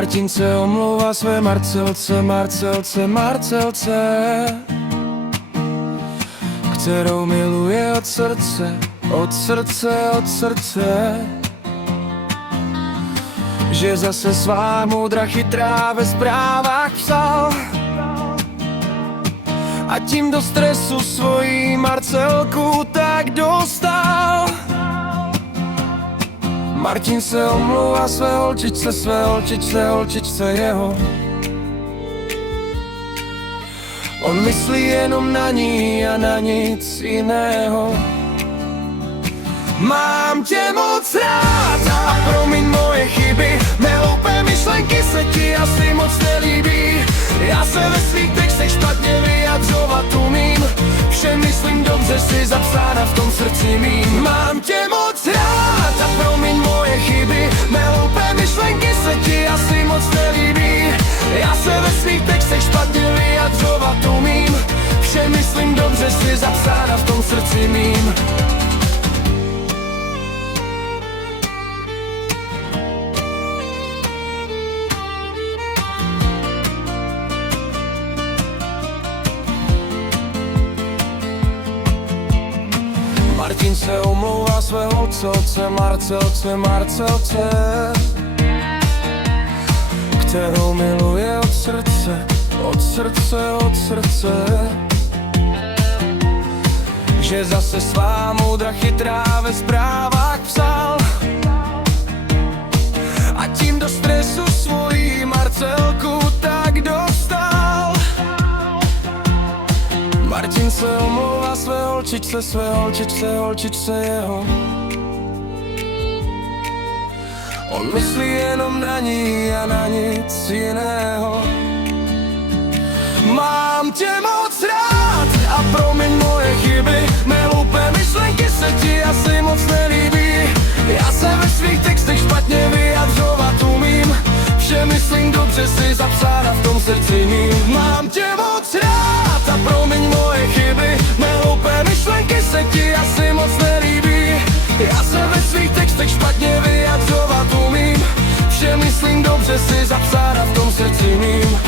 Martin se omlouvá své Marcelce, Marcelce, Marcelce, kterou miluje od srdce, od srdce, od srdce. Že zase svá moudra chytrá ve zprávách psal a tím do stresu svojí Marcelku tak dostal. Martin se omlouvá své holčičce, své holčičce, holčičce jeho. On myslí jenom na ní a na nic jiného. Mám tě moc rád a promiň moje chyby, mé hloupé myšlenky se ti asi moc nelíbí. Já se ve svých textech špatně vyjadřovat umím, vše myslím dobře, si zapsána v tom srdci mým. Mám tě moc rád a promiň moje chyby, mé hloupé myšlenky se ti asi moc nelíbí. Já se ve svých textech špatně vyjadřovat umím, vše myslím dobře, si zapsána v tom srdci mým. Martin se omlouvá své holcelce, Marcelce, Marcelce, kterou miluje od srdce, od srdce, od srdce. Že zase svá moudra chytrá ve zprávách psal a tím do stresu svojí Marcelku tak dostal. Martin se omlouvá své holčičce, své holčičce, holčičce jeho. On myslí jenom na ní a na nic jiného. Mám tě moc rád a promiň moje chyby, mé hloupé myšlenky se ti asi moc nelíbí. Já se ve svých textech špatně vyjadřovat umím, vše myslím dobře, si zapsána v tom srdci mým. Mám tě moc rád a promiň moje chyby, mé hloupé myšlenky se ti asi moc nelíbí. Já se ve svých textech špatně vyjadřovat umím, vše myslím dobře, si zapsána v tom srdci mým.